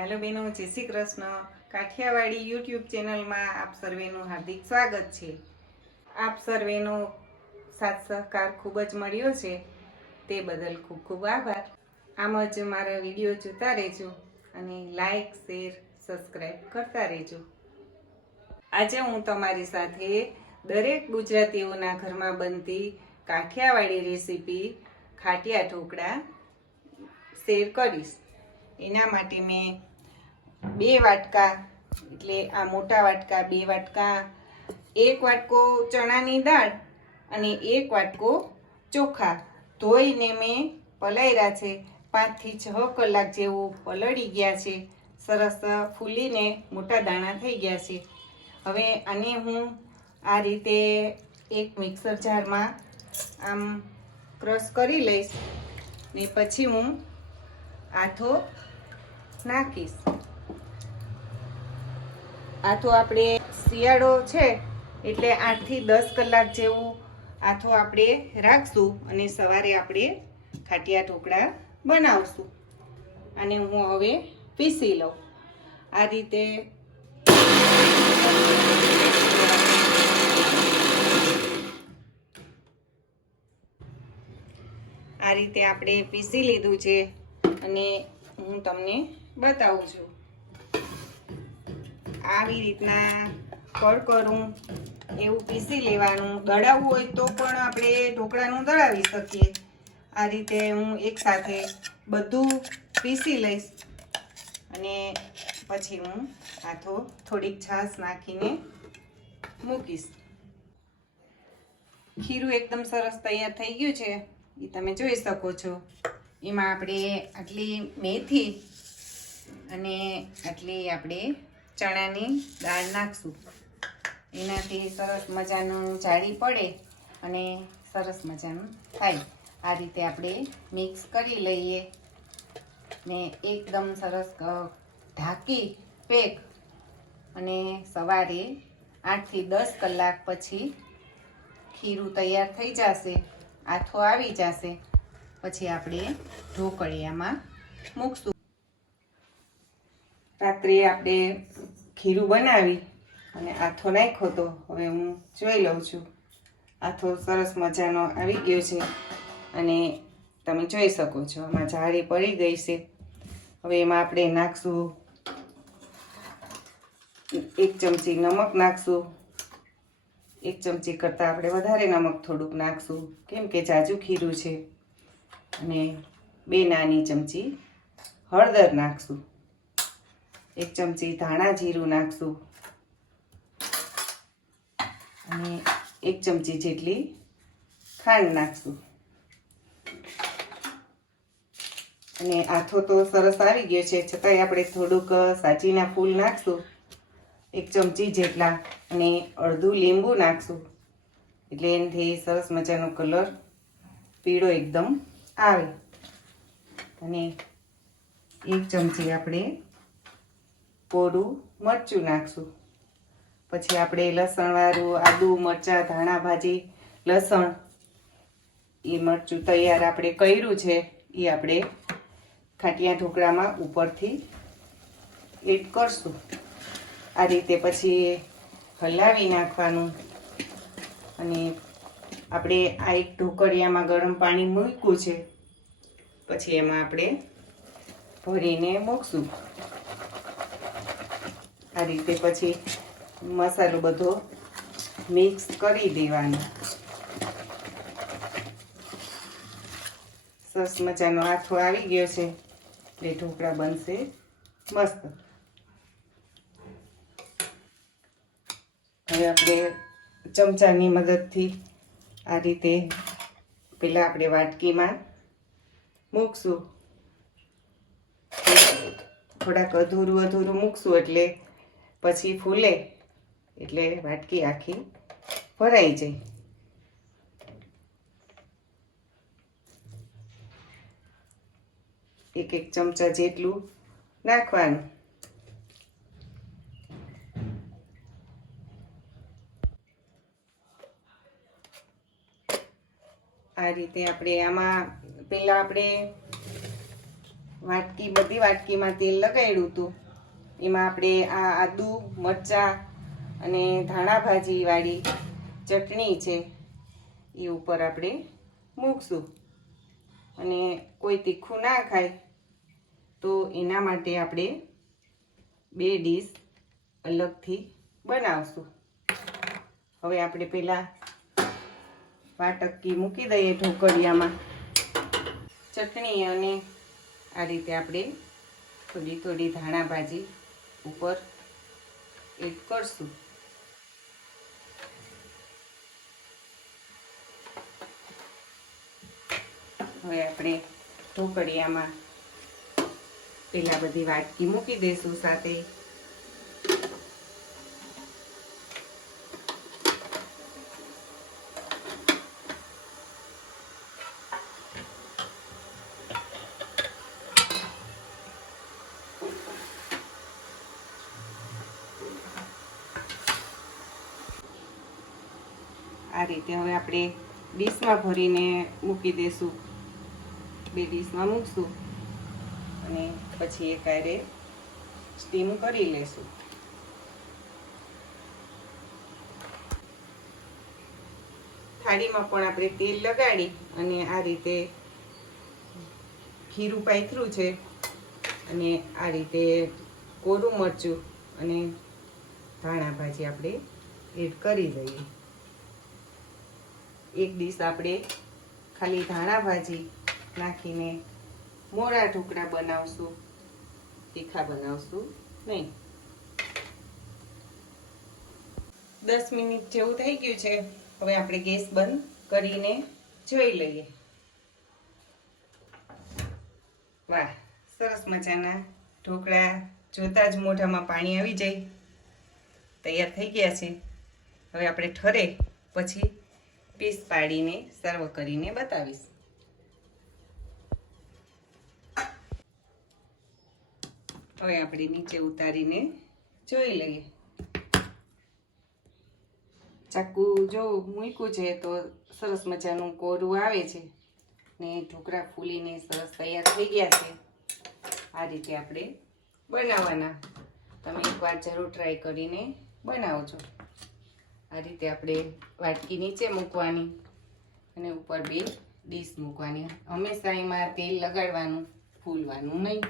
Hello બહેનો, જય Shri Krishna. Kathiawadi YouTube ચેનલમાં આપ સર્વેનું હાર્દિક સ્વાગત છે. આપ સર્વેનો સાથ સહકાર ખૂબ જ મળ્યો છે, તે બદલ ખૂબ ખૂબ આભાર. આમ જ મારા વિડીયો જોતા રહેજો અને લાઈક, શેર, સબસ્ક્રાઈબ કરતા રહેજો. આજે હું તમારી સાથે દરેક ગુજરાતીઓના ઘરમાં બનતી કાઠિયાવાડી રેસીપી ખાટિયા ઢોકળા શેર કરીશ. એના માટે મેં 2 વાટકા, એટલે આ મોટા વાટકા 2 વાટકા, 1 વાટકો ચણાની દાળ અને 1 વાટકો ચોખા ધોઈને મેં પલાળ્યા છે. 5 થી 6 કલાક જેવું પલળી ગયા છે. સરસ ફૂલીને મોટા દાણા થઈ ગયા છે. હવે આને હું આ રીતે એક મિક્સર જારમાં આમ ક્રશ કરી લઈશ ને પછી હું આથો નાખીશ. આથો આપણે શિયાળો છે એટલે 8 થી 10 કલાક જેવું આથો આપણે રાખશું અને સવારે આપણે ખાટિયા ઢોકળા બનાવશું. અને હું હવે પીસી લઉં. આ રીતે આપણે પીસી લીધું છે અને હું તમને બતાવું છું. આવી રીતના કડકરું એવું પીસી લેવાનું. દળાવવું હોય તો પણ આપણે ઢોકળાનું દળાવી શકીએ. આ રીતે હું એકસાથે બધું પીસી લઈશ અને પછી હું આથો થોડીક છાશ નાખીને મૂકીશ. ખીરું એકદમ સરસ તૈયાર થઈ ગયું છે, એ તમે જોઈ શકો છો. એમાં આપણે આટલી મેથી અને આટલી આપણે ચણાની દાળ નાખશું. એનાથી સરસ મજાનું જાળી પડે અને સરસ મજાનું થાય. આ રીતે આપણે મિક્સ કરી લઈએ ને એકદમ સરસ ઢાંકી પેક અને સવારે 8 થી 10 કલાક પછી ખીરું તૈયાર થઈ જશે, આથો આવી જશે, પછી આપણે ઢોકળિયામાં મૂકશું. રાત્રે આપણે ખીરું બનાવી અને આથો નાખ્યો તો હવે હું જોઈ લઉં છું. આથો સરસ મજાનો આવી ગયો છે અને તમે જોઈ શકો છો આમાં જાળી પડી ગઈ છે. હવે એમાં આપણે નાખશું 1 ચમચી નમક નાખશું. 1 ચમચી કરતાં આપણે વધારે નમક થોડુંક નાખશું, કેમ કે જાજુ ખીરું છે. અને 2 નાની ચમચી હળદર નાખશું. 1 ચમચી ધાણા જીરું નાખશું અને 1 ચમચી જેટલી ખાંડ નાખશું. અને આથો તો સરસ આવી ગયો છે, છતાંય આપણે થોડુંક સાચીના ફૂલ નાખશું 1 ચમચી જેટલા અને અડધું લીંબુ નાખશું, એટલે એનાથી સરસ મજાનો કલર પીળો એકદમ આવે. અને 1 ચમચી આપણે કોરું મરચું નાખશું. પછી આપણે લસણવાળું આદુ, મરચાં, ધાણા ભાજી, લસણ એ મરચું તૈયાર આપણે કર્યું છે એ આપણે ખાટિયા ઢોકળામાં ઉપરથી એડ કરશું. આ રીતે પછી હલાવી નાખવાનું અને આપણે આ એક ઢોકળિયામાં ગરમ પાણી મૂક્યું છે, પછી એમાં આપણે ભરીને મૂકશું. આ રીતે પછી મસાલો બધો મિક્સ કરી દેવાનો. સરસ મજાનો આથો આવી ગયો છે એટલે ઢોકળા બનશે મસ્ત. હવે આપણે ચમચાની મદદથી આ રીતે પહેલાં આપણે વાટકીમાં મૂકશું. થોડાક અધૂરું મૂકશું એટલે પછી ફૂલે એટલે વાટકી આખી ભરાઈ જાય. એક ચમચા જેટલું નાખવાનું. આ રીતે આપણે આમાં પહેલાં આપણે વાટકી, બધી વાટકીમાં તેલ લગાડ્યું હતું. એમાં આપણે આ આદુ, મરચાં અને ધાણા ભાજી વાળી ચટણી છે એ ઉપર આપણે મૂકશું. અને કોઈ તીખું ના ખાય તો એના માટે આપણે 2 ડીશ અલગથી બનાવશું. હવે આપણે પહેલાં વાટકી મૂકી દઈએ ઢોકળિયામાં. ચટણી અને આ રીતે આપણે થોડી થોડી ધાણા ભાજી ઉપર એડ કરશું. હવે આપણે ઢોકળિયામાં પહેલાં બધી વાટકી મૂકી દઈશું સાથે. આ રીતે હવે આપણે ડીશમાં ભરીને મૂકી દઈશું. 2 ડીશમાં મૂકશું અને પછી એક હારે સ્ટીમ કરી લેશું. થાળીમાં પણ આપણે તેલ લગાડી અને આ રીતે ખીરું પાથર્યું છે અને આ રીતે કોરું મરચું અને ધાણા ભાજી આપણે એડ કરી દઈએ. એક ડીશ આપણે ખાલી ધાણા ભાજી નાખીને મોરા ઢોકળા બનાવશું, તીખા બનાવશું નહીં. 10 મિનિટ જેવું થઈ ગયું છે. હવે આપણે ગેસ બંધ કરીને જોઈ લઈએ. વાહ, સરસ મજાના ઢોકળા જોતા જ મોઢામાં પાણી આવી જાય. તૈયાર થઈ ગયા છે. હવે આપણે ઠરે પછી પીસ પાડીને સર્વ કરીને બતાવીશ. હવે આપણે નીચે ઉતારીને જોઈ લઈએ. ચાકુ જો મૂક્યું છે તો સરસ મજાનું કોરું આવે છે ને ઢોકળા ફૂલીને સરસ તૈયાર થઈ ગયા છે. આ રીતે આપણે બનાવવાના. તમે એકવાર જરૂર ટ્રાય કરીને બનાવજો. આ રીતે આપણે વાટકી નીચે મૂકવાની અને ઉપર 2 ડીશ મૂકવાની. હંમેશા એમાં તેલ લગાડવાનું, ફૂલવાનું નહીં.